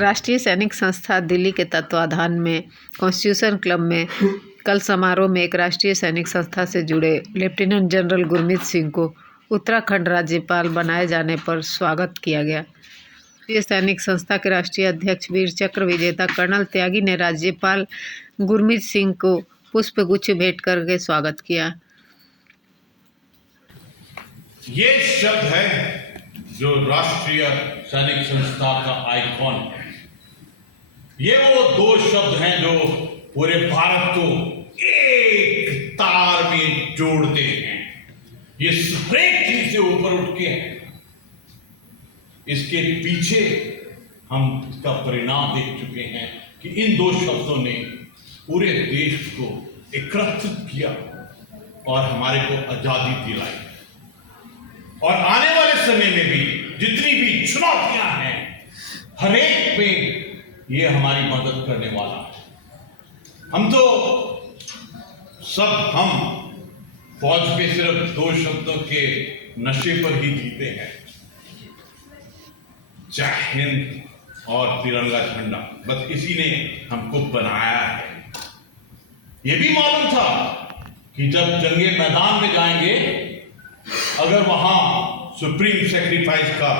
राष्ट्रीय सैनिक संस्था दिल्ली के तत्वाधान में कॉन्स्टिट्यूशन क्लब में कल समारोह में एक राष्ट्रीय सैनिक संस्था से जुड़े लेफ्टिनेंट जनरल गुरमीत सिंह को उत्तराखंड राज्यपाल बनाए जाने पर स्वागत किया गया। राष्ट्रीय सैनिक संस्था के राष्ट्रीय अध्यक्ष वीर चक्र विजेता कर्नल त्यागी ने राज्यपाल गुरमीत सिंह को पुष्पगुच्छ भेंट करके स्वागत किया। ये शब्द है जो राष्ट्रीय सैनिक संस्था का आइकॉन है। ये वो दो शब्द हैं जो पूरे भारत को एक तार में जोड़ते हैं। ये हरेक चीज से ऊपर उठ के हैं। इसके पीछे हम इसका परिणाम देख चुके हैं कि इन दो शब्दों ने पूरे देश को एकत्रित किया और हमारे को आजादी दिलाई। और आने वाले समय में भी जितनी भी चुनौतियां हैं, हरेक पे ये हमारी मदद करने वाला है। हम फौज पे सिर्फ दो शब्दों के नशे पर ही जीते हैं, जय हिंद और तिरंगा झंडा। बस इसी ने हमको बनाया है। ये भी मालूम था कि जब जंगे मैदान में जाएंगे, अगर वहां सुप्रीम सैक्रिफाइस का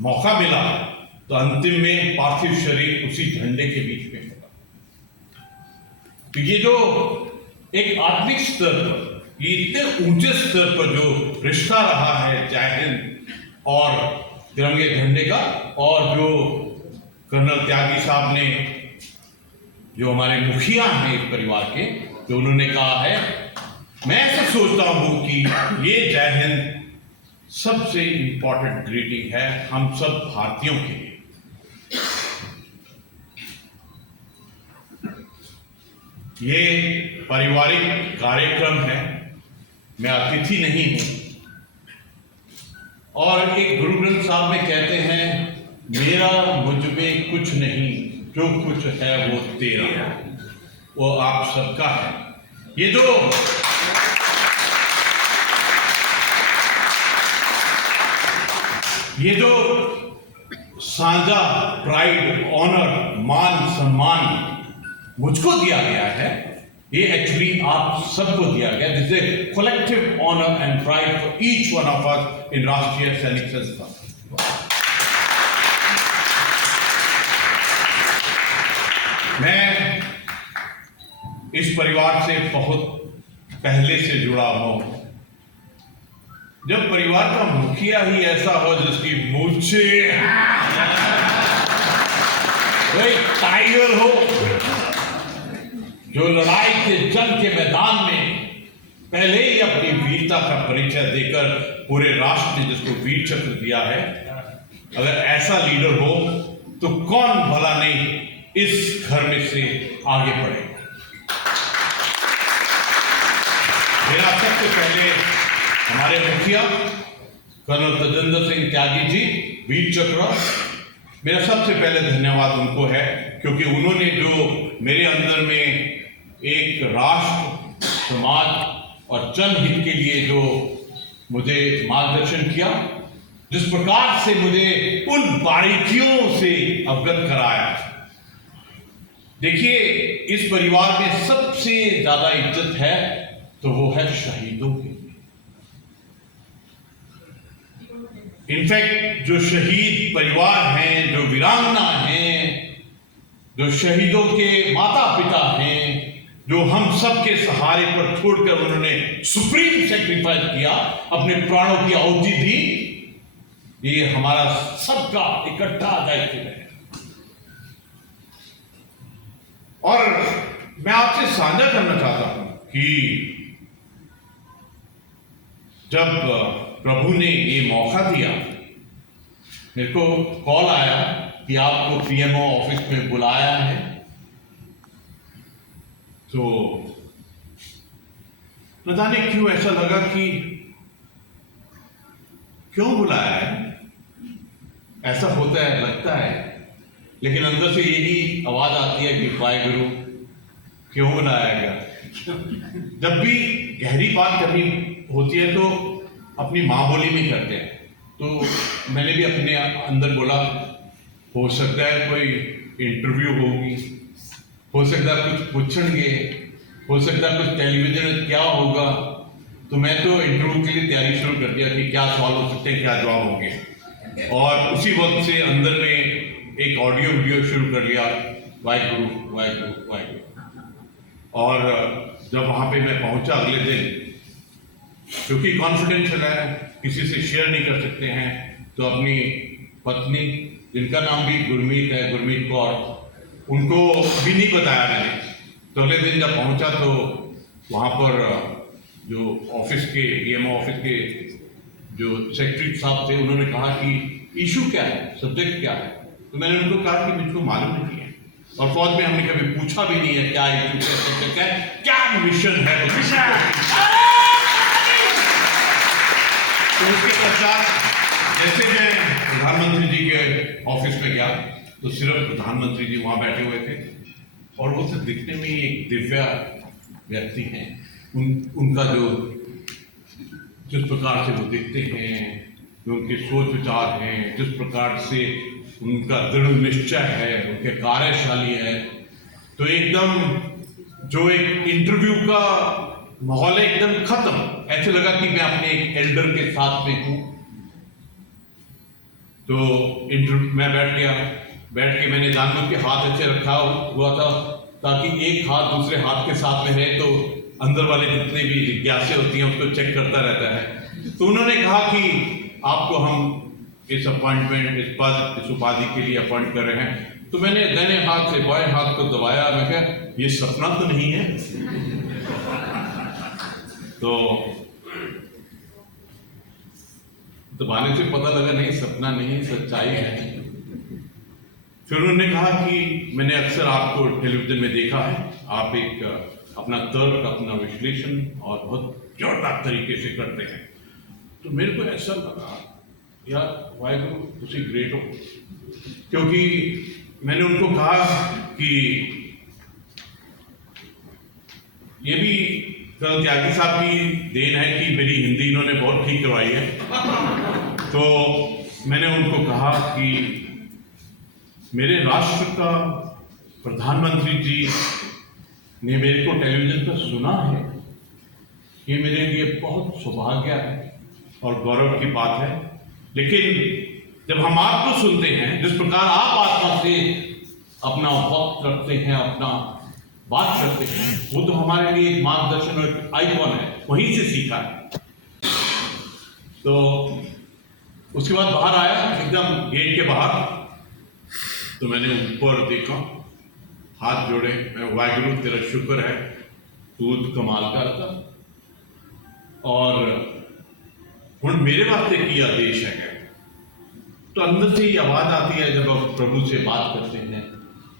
मौका मिला तो अंतिम में पार्थिव शरीर उसी झंडे के बीच में होगा। तो ये जो एक आत्मिक स्तर पर, ये इतने ऊंचे स्तर पर जो रिश्ता रहा है जय हिंद और तिरंगे झंडे का, और जो कर्नल त्यागी साहब ने, जो हमारे मुखिया हैं इस परिवार के, जो उन्होंने कहा है, मैं ऐसा सोचता हूं कि ये जय हिंद सबसे इंपॉर्टेंट ग्रीटिंग है हम सब भारतीयों के लिए। ये पारिवारिक कार्यक्रम है, मैं अतिथि नहीं हूं। और एक गुरु ग्रंथ साहब में कहते हैं, मेरा मुझ में कुछ नहीं, जो कुछ है वो तेरा, वो आप सबका है। ये जो साझा प्राइड, ऑनर, मान, सम्मान मुझको दिया गया है, ये एक्चुअली आप सबको दिया गया। This is collective honour and pride for each one of us in Rashtriya Sainik संस्था। मैं इस परिवार से बहुत पहले से जुड़ा हूं। जब परिवार का मुखिया ही ऐसा हो जिसकी मूछें टाइगर हो, जो लड़ाई के जंग के मैदान में पहले ही अपनी वीरता का परिचय देकर पूरे राष्ट्र ने जिसको वीर चक्र दिया है, अगर ऐसा लीडर हो तो कौन भला नहीं इस घर में से आगे बढ़ेगा। मेरा सबसे पहले हमारे मुखिया कर्नल तजेंद्र सिंह त्यागी जी, वीर चक्र, मेरा सबसे पहले धन्यवाद उनको है, क्योंकि उन्होंने जो मेरे अंदर में एक राष्ट्र, समाज और जनहित के लिए जो मुझे मार्गदर्शन किया, जिस प्रकार से मुझे उन बारीकियों से अवगत कराया। देखिए, इस परिवार में सबसे ज्यादा इज्जत है तो वो है शहीदों की। इनफैक्ट जो शहीद परिवार हैं, जो वीरांगना हैं, जो शहीदों के माता पिता हैं, जो हम सबके सहारे पर छोड़कर उन्होंने सुप्रीम सैक्रिफाइस किया, अपने प्राणों की आहुति दी, ये हमारा सबका इकट्ठा दायित्व है। और मैं आपसे साझा करना चाहता हूं कि जब प्रभु ने ये मौका दिया, मेरे को कॉल आया कि आपको पीएमओ ऑफिस में बुलाया है, तो न जाने क्यों ऐसा लगा कि क्यों बुलाया है। ऐसा होता है, लगता है, लेकिन अंदर से यही आवाज आती है कि वाहेगुरु क्यों बुलाया गया। जब भी गहरी बात करनी होती है तो अपनी माँ बोली में करते हैं। तो मैंने भी अपने अंदर बोला हो सकता है कोई इंटरव्यू होगी, हो सकता है कुछ पूछेंगे, हो सकता है कुछ टेलीविजन में क्या होगा। तो मैं तो इंटरव्यू के लिए तैयारी शुरू कर दिया कि क्या सवाल हो सकते हैं, क्या जवाब होंगे, और उसी वक्त से अंदर में एक ऑडियो वीडियो शुरू कर लिया, वाहिगुरु वाहिगुरु वाहिगुरु। और जब वहाँ पे मैं पहुँचा अगले दिन, क्योंकि कॉन्फिडेंशियल है, किसी से शेयर नहीं कर सकते हैं, तो अपनी पत्नी, जिनका नाम भी गुरमीत है, गुरमीत कौर, उनको भी नहीं बताया मैंने। तो अगले दिन जब पहुंचा तो वहाँ पर जो ऑफिस के डीएमओ ऑफिस के जो सेक्रेटरी साहब थे, उन्होंने कहा कि इशू क्या है, सब्जेक्ट क्या है। तो मैंने उनको कहा कि मुझको मालूम नहीं है, और फौज में हमने कभी पूछा भी नहीं है क्या इशू है, सब्जेक्ट है, क्या मिशन है। तो उसके पश्चात जैसे मैं प्रधानमंत्री जी के ऑफिस में गया तो सिर्फ प्रधानमंत्री जी वहाँ बैठे हुए थे, और वो तो दिखने में ही एक दिव्य व्यक्ति हैं। उनका जो जिस प्रकार से वो दिखते हैं, जो उनके सोच विचार हैं, जिस प्रकार से उनका दृढ़ निश्चय है, उनके कार्यशाली है, तो एकदम जो एक इंटरव्यू का माहौल है एकदम खत्म। ऐसे लगा कि मैं अपने एक एल्डर के साथ में हूँ। तो मैं बैठ गया, बैठ के मैंने जानवर के हाथ ऐसे रखा हुआ था ताकि एक हाथ दूसरे हाथ के साथ में है, तो अंदर वाले जितने भी जिज्ञासे होती हैं उसको चेक करता रहता है। तो उन्होंने कहा कि आपको हम इस अपॉइंटमेंट, इस पद, इस उपाधि के लिए अपॉइंट कर रहे हैं। तो मैंने दाहिने हाथ से बाएं हाथ को दबाया, मैं कहा ये सपना तो नहीं है। तो दबाने से पता लगा नहीं, सपना नहीं, सच्चाई है। फिर उन्होंने कहा कि मैंने अक्सर आपको टेलीविजन में देखा है, आप एक अपना तर्क, अपना विश्लेषण और बहुत जोरदार तरीके से करते हैं। तो मेरे को ऐसा लगा यार वाहिगुरु उसी ग्रेट हो, क्योंकि मैंने उनको कहा कि ये भी तो त्यागी साहब की देन है कि मेरी हिंदी इन्होंने बहुत ठीक करवाई है। तो मैंने उनको कहा कि मेरे राष्ट्र का प्रधानमंत्री जी ने मेरे को टेलीविजन पर सुना है, ये मेरे लिए बहुत सौभाग्य है और गौरव की बात है। लेकिन जब हम आपको सुनते हैं, जिस प्रकार आप आत्मा से अपना वक्त रखते हैं, अपना बात करते हैं, वो तो हमारे लिए एक मार्गदर्शन और एक आइकॉन है, वहीं से सीखा है। तो उसके बाद बाहर आया, एकदम गेट के बाहर, तो मैंने ऊपर देखा, हाथ जोड़े, मैं वाहिगुरु तेरा शुक्र है, तू तो कमाल करता, और हुण मेरे वास्ते की आदेश है। तो अंदर से ही आवाज आती है जब आप प्रभु से बात करते हैं,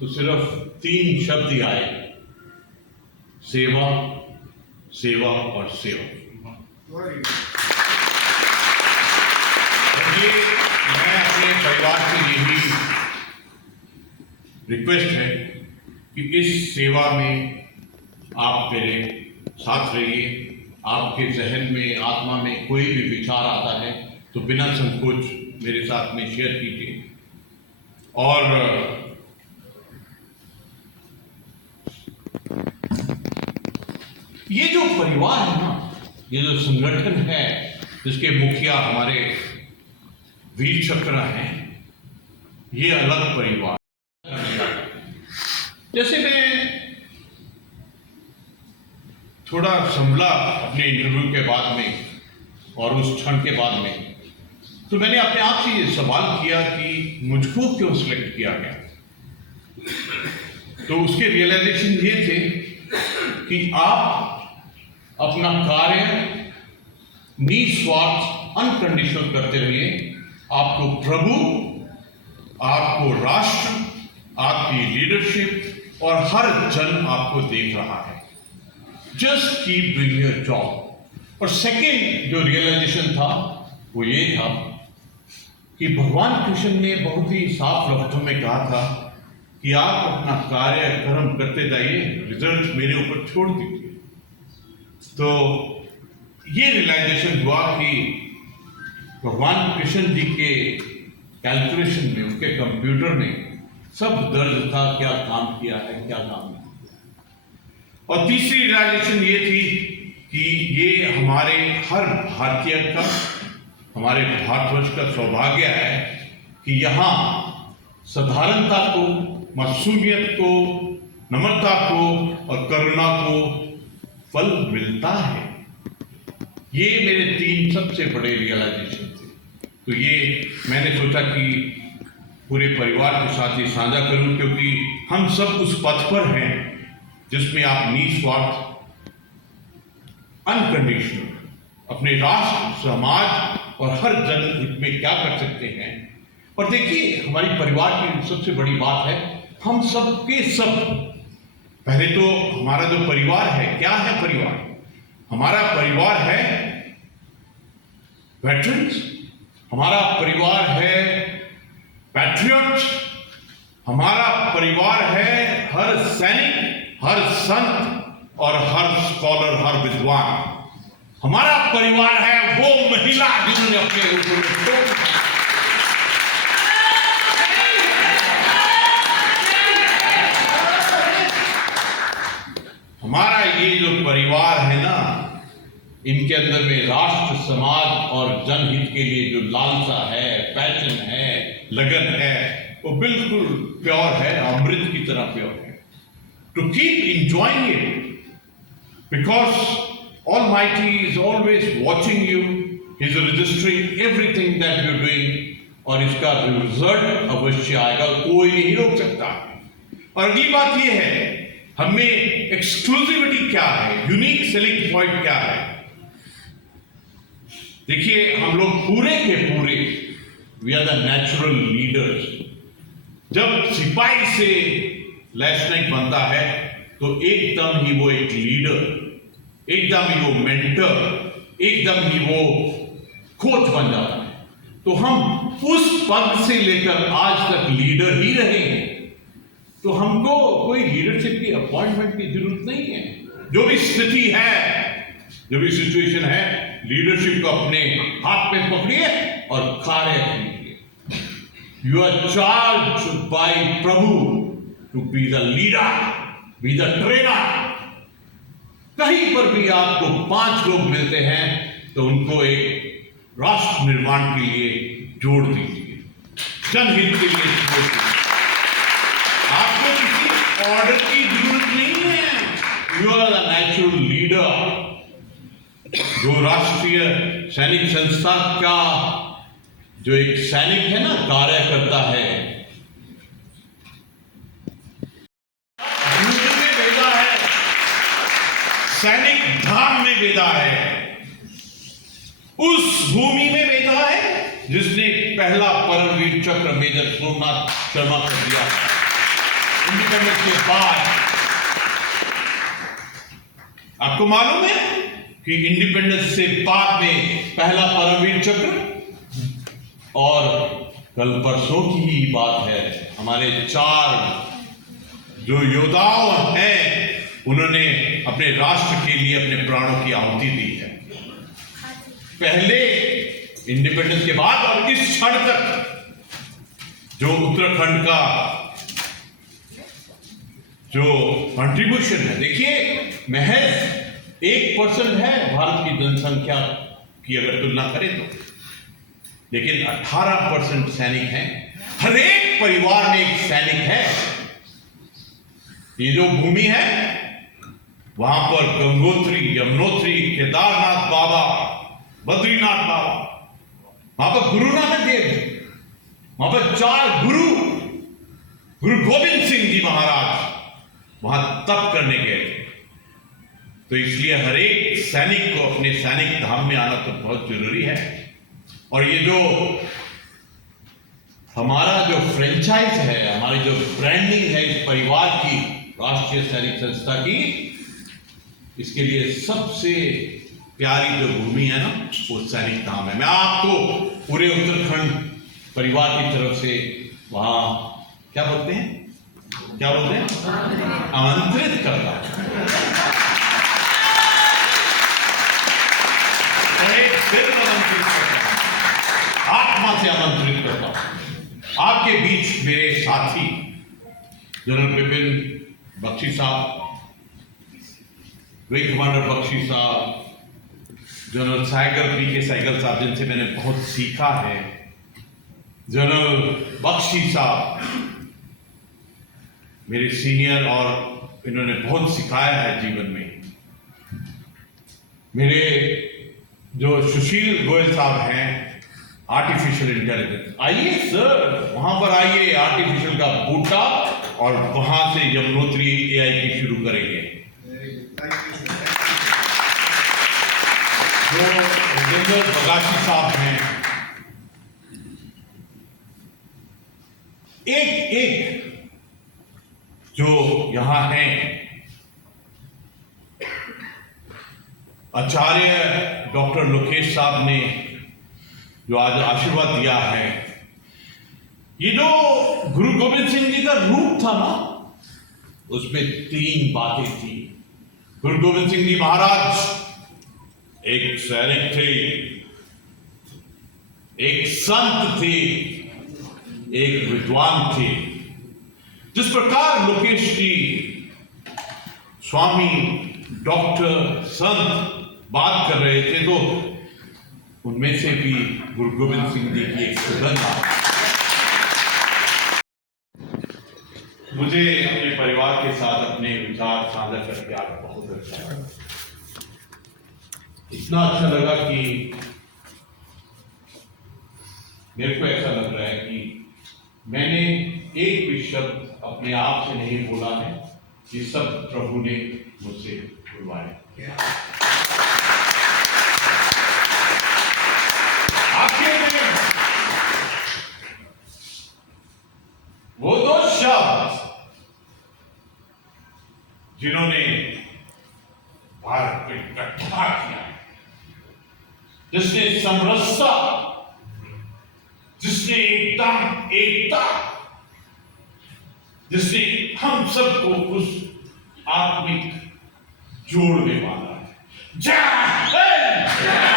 तो सिर्फ 3 शब्द ही आए, सेवा, सेवा और सेवा। ये मैं अपने परिवार से यही रिक्वेस्ट है कि इस सेवा में आप मेरे साथ रहिए। आपके जहन में, आत्मा में कोई भी विचार आता है तो बिना संकोच मेरे साथ में शेयर कीजिए। और ये जो परिवार है ना, ये जो संगठन है जिसके मुखिया हमारे वीर चक्र हैं, ये अलग परिवार। जैसे मैं थोड़ा संभला अपने इंटरव्यू के बाद में और उस क्षण के बाद में, तो मैंने अपने आप से ये सवाल किया कि मुझको क्यों सिलेक्ट किया गया। तो उसके रियलाइजेशन ये थे कि आप अपना कार्य निस्वार्थ अनकंडीशनल करते रहिए। आपको प्रभु, आपको राष्ट्र, आपकी लीडरशिप और हर जन आपको देख रहा है। Just keep doing your job. और सेकेंड जो रियलाइजेशन था वो ये था कि भगवान कृष्ण ने बहुत ही साफ लफ्जों में कहा था कि आप अपना कार्य कर्म करते जाइए, रिजल्ट मेरे ऊपर छोड़ दीजिए। तो ये रियलाइजेशन हुआ कि भगवान कृष्ण जी के कैलकुलेशन में, उनके कंप्यूटर में सब दर्ज था, क्या काम किया है, क्या काम नहीं किया। और तीसरी रियलाइजेशन ये थी कि ये हमारे हर भारतीय का, हमारे भारतवर्ष का सौभाग्य है कि यहाँ साधारणता को, मासूमियत को, नम्रता को और करुणा को फल मिलता है। ये मेरे 3 सबसे बड़े रियलाइजेशन थे। तो ये मैंने सोचा कि पूरे परिवार के साथ ये साझा करूं, क्योंकि हम सब उस पथ पर हैं जिसमें आप निस्वार्थ, अनकंडीशनल अपने राष्ट्र, समाज और हर जनहित में क्या कर सकते हैं। और देखिए, हमारी परिवार की सबसे बड़ी बात है, हम सब के सब, पहले तो हमारा जो परिवार है, क्या है परिवार? हमारा परिवार है वेटरन्स, हमारा परिवार है पैट्रियट्स, हमारा परिवार है हर सैनिक, हर संत और हर स्कॉलर, हर विद्वान। हमारा परिवार है वो महिला जिन्होंने अपने ऊपर में हमारा ये जो परिवार है ना, इनके अंदर में राष्ट्र, समाज और जनहित के लिए जो लालसा है, पैशन है, लगन है, वो बिल्कुल प्योर है, अमृत की तरह प्योर है। To keep enjoying it, because almighty is always watching you, he is registering everything that you are doing, और इसका रिजल्ट अवश्य आएगा, कोई नहीं रोक सकता। और अगली बात यह है, हमें एक्सक्लूसिविटी क्या है, यूनिक सेलिंग पॉइंट क्या है। देखिए, हम लोग पूरे के पूरे we are the natural leaders. जब सिपाही से लेफ्टिनेंट बनता है तो एकदम ही वो एक लीडर, एकदम ही वो मेंटर, एकदम ही वो कोच बन जाता है। तो हम उस पद से लेकर आज तक लीडर ही रहे हैं, तो हमको कोई लीडरशिप की अपॉइंटमेंट की जरूरत नहीं है। जो भी स्थिति है, जो भी सिचुएशन है, लीडरशिप को अपने हाथ में पकड़िए और कार्य कीजिए। यू आर चार्ज बाय प्रभु to be the leader, be the trainer. कहीं पर भी आपको 5 लोग मिलते हैं तो उनको एक राष्ट्र निर्माण के लिए जोड़ दीजिए, जनहित के लिए जोड़ दीजिए। आपको किसी ऑर्डर की जरूरत नहीं है। You are the natural leader. जो राष्ट्रीय सैनिक संस्था का जो एक सैनिक है ना, कार्य करता है, भूमि में भेजा है, सैनिक धाम में भेजा है, उस भूमि में भेजा है जिसने पहला परमवीर चक्र मेजर सोमनाथ शर्मा को दिया इंडिपेंडेंस के बाद। आपको मालूम है कि इंडिपेंडेंस से बाद में पहला परमवीर चक्र, और कल परसों की ही बात है, हमारे 4 जो योद्धाओं हैं, उन्होंने अपने राष्ट्र के लिए अपने प्राणों की आहुति दी है, पहले इंडिपेंडेंस के बाद और इस क्षण तक। जो उत्तराखंड का जो कंट्रीब्यूशन है, देखिए महज 1% है भारत की जनसंख्या की अगर तुलना करें तो, लेकिन 18% सैनिक हैं। हर एक परिवार में एक सैनिक है। ये जो भूमि है, वहां पर गंगोत्री, यमुनोत्री, केदारनाथ बाबा, बद्रीनाथ बाबा, वहां पर गुरु नानक देव, वहां पर 4 गुरु गोविंद सिंह जी महाराज वहां तप करने गए थे। तो इसलिए हर एक सैनिक को अपने सैनिक धाम में आना तो बहुत जरूरी है। और ये जो हमारा जो फ्रेंचाइज है, हमारी जो ब्रांडिंग है इस परिवार की, राष्ट्रीय सैनिक संस्था की, इसके लिए सबसे प्यारी जो भूमि है ना, वो सैनिक धाम है। मैं आपको पूरे उत्तराखंड परिवार की तरफ से वहां क्या बोलते हैं, आमंत्रित करता हूं। आत्मा से आमंत्रित करता हूं। आपके बीच मेरे साथी जनरल बिपिन बख्शी साहब, विंग कमांडर बख्शी साहब, जनरल पी के सहगल साहब, जिनसे मैंने बहुत सीखा है, जनरल बख्शी साहब मेरे सीनियर और इन्होंने बहुत सिखाया है जीवन में। मेरे जो सुशील गोयल साहब हैं, आर्टिफिशियल इंटेलिजेंस, आइए सर वहां पर आइए, आर्टिफिशियल का बूटा, और वहां से यमुनोत्री AI की शुरू करेंगे। जो जनरल बगासी साहब हैं, एक एक जो यहां हैं, आचार्य डॉक्टर लोकेश साहब ने जो आज आशीर्वाद दिया है, ये जो गुरु गोविंद सिंह जी का रूप था ना, उसमें 3 बातें थी। गुरु गोविंद सिंह जी महाराज एक सैनिक थे, एक संत थे, एक विद्वान थे। जिस प्रकार लोकेश जी स्वामी, डॉक्टर, संत बात कर रहे थे, तो उनमें से भी गुरु गोविंद सिंह जी की एक सुगंध आ। मुझे अपने परिवार के साथ अपने विचार साझा करके आज बहुत अच्छा लगा। इतना अच्छा लगा कि मेरे को ऐसा लग रहा है कि मैंने एक भी शब्द अपने आप से नहीं बोला है, ये सब प्रभु ने मुझसे बुलवाया। आखिर में वो 2 शब्द जिन्होंने भारत को इकट्ठा किया, जिसने समरसता, जिसने एकता, जिसने हम सबको उस आत्मिक जोड़ में बांधा है। जय हिंद।